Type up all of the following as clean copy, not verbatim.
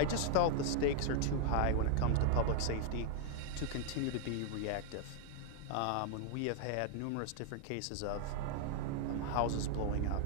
I just felt the stakes are too high when it comes to public safety to continue to be reactive. When we have had numerous different cases of houses blowing up,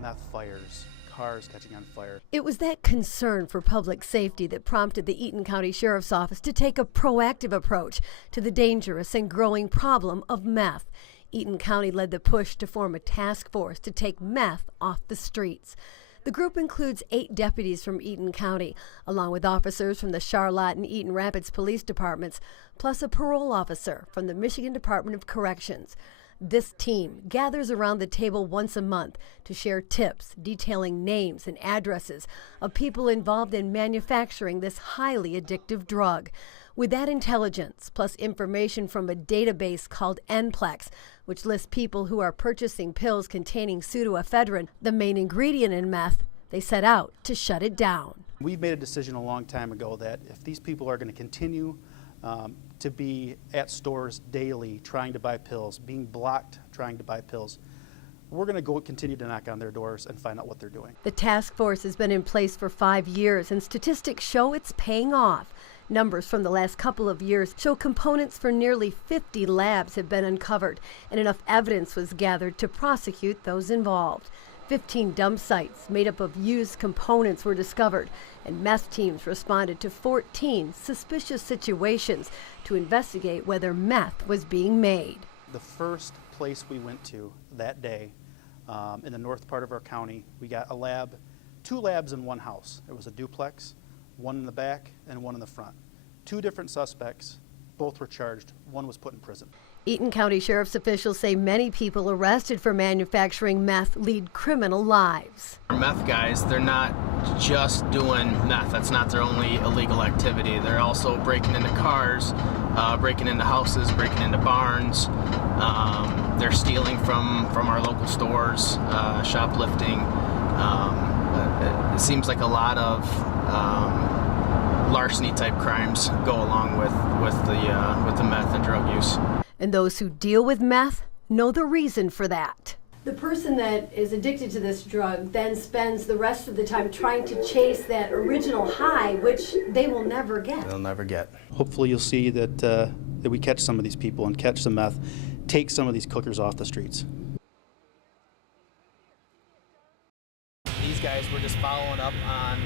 meth fires, cars catching on fire. It was that concern for public safety that prompted the Eaton County Sheriff's Office to take a proactive approach to the dangerous and growing problem of meth. Eaton County led the push to form a task force to take meth off the streets. The group includes 8 deputies from Eaton County, along with officers from the Charlotte and Eaton Rapids Police Departments, plus a parole officer from the Michigan Department of Corrections. This team gathers around the table once a month to share tips detailing names and addresses of people involved in manufacturing this highly addictive drug. With that intelligence, plus information from a database called NPLEX, which lists people who are purchasing pills containing pseudoephedrine, the main ingredient in meth, they set out to shut it down. We've made a decision a long time ago that if these people are going to continue to be at stores daily trying to buy pills, being blocked trying to buy pills, we're going to continue to knock on their doors and find out what they're doing. The task force has been in place for 5 years, and statistics show it's paying off. Numbers from the last couple of years show components for nearly 50 labs have been uncovered, and enough evidence was gathered to prosecute those involved. 15 dump sites made up of used components were discovered, and meth teams responded to 14 suspicious situations to investigate whether meth was being made. The first place we went to that day in the north part of our county, we got a lab, 2 labs in one house. It was a duplex, one in the back and one in the front. 2 different suspects, both were charged, one was put in prison. Eaton County Sheriff's officials say many people arrested for manufacturing meth lead criminal lives. Meth guys, they're not just doing meth. That's not their only illegal activity. They're also breaking into cars, breaking into houses, breaking into barns. They're stealing from our local stores, shoplifting. It seems like a lot of larceny type crimes go along with the meth and drug use. And those who deal with meth know the reason for that. The person that is addicted to this drug then spends the rest of the time trying to chase that original high, which they will never get. They'll never get. Hopefully you'll see that we catch some of these people and catch some meth, take some of these cookers off the streets. These guys were just following up on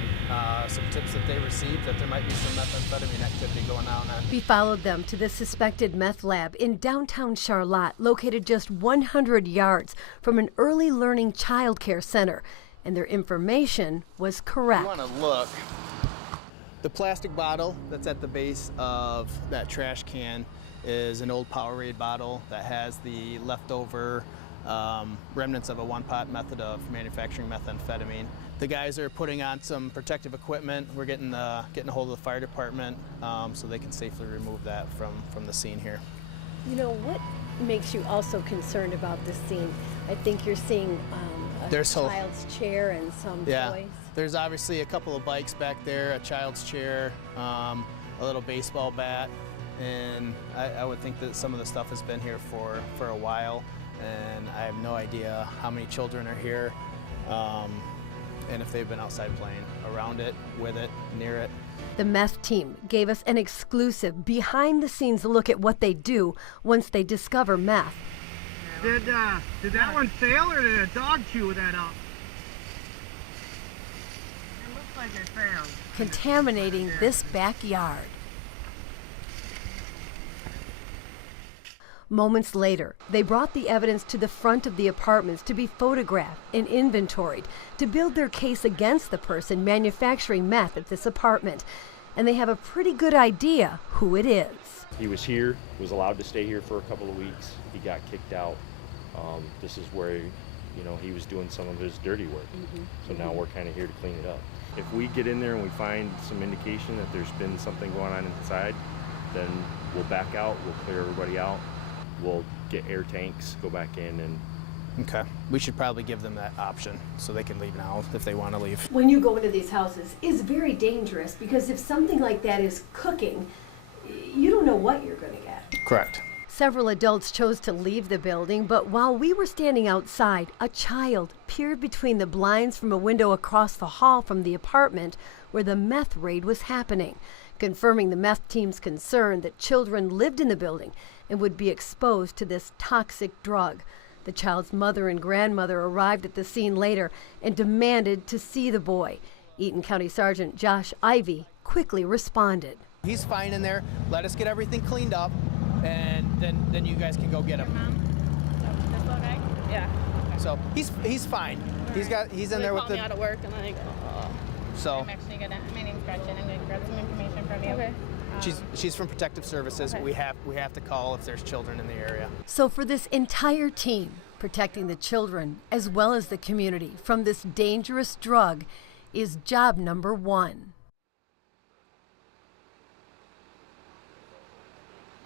some tips that they received that there might be some methamphetamine activity going on. We followed them to the suspected meth lab in downtown Charlotte, located just 100 yards from an early learning child care center, and their information was correct. You want to look. The plastic bottle that's at the base of that trash can is an old Powerade bottle that has the leftover remnants of a one-pot method of manufacturing methamphetamine. The guys are putting on some protective equipment. We're getting a hold of the fire department so they can safely remove that from the scene here. You know, what makes you also concerned about this scene? I think you're seeing a child's chair and some toys. There's obviously a couple of bikes back there, a child's chair, a little baseball bat, and I would think that some of the stuff has been here for a while. And I have no idea how many children are here and if they've been outside playing around it, with it, near it. The meth team gave us an exclusive behind-the-scenes look at what they do once they discover meth. Did that one fail, or did a dog chew that up? It looks like it failed. Contaminating this backyard. Moments later, they brought the evidence to the front of the apartments to be photographed and inventoried to build their case against the person manufacturing meth at this apartment. And they have a pretty good idea who it is. He was here, was allowed to stay here for a couple of weeks. He got kicked out. This is where, he was doing some of his dirty work. So now we're kind of here to clean it up. If we get in there and we find some indication that there's been something going on inside, then we'll back out, we'll clear everybody out. We'll get air tanks, go back in, and... Okay. We should probably give them that option so they can leave now if they want to leave. When you go into these houses, it's very dangerous because if something like that is cooking, you don't know what you're going to get. Correct. Several adults chose to leave the building, but while we were standing outside, a child peered between the blinds from a window across the hall from the apartment where the meth raid was happening, confirming the meth team's concern that children lived in the building and would be exposed to this toxic drug. The child's mother and grandmother arrived at the scene later and demanded to see the boy. Eaton County Sergeant Josh Ivey quickly responded. He's fine in there. Let us get everything cleaned up, and then you guys can go get him. This okay? Yeah. So he's fine. He's in there with the. Me out of work and I go. So I'm actually gonna. My name's Gretchen. I'm gonna grab some information from you. Okay. she's from Protective Services. Okay. We have to call if there's children in the area. So for this entire team, protecting the children as well as the community from this dangerous drug is job number one.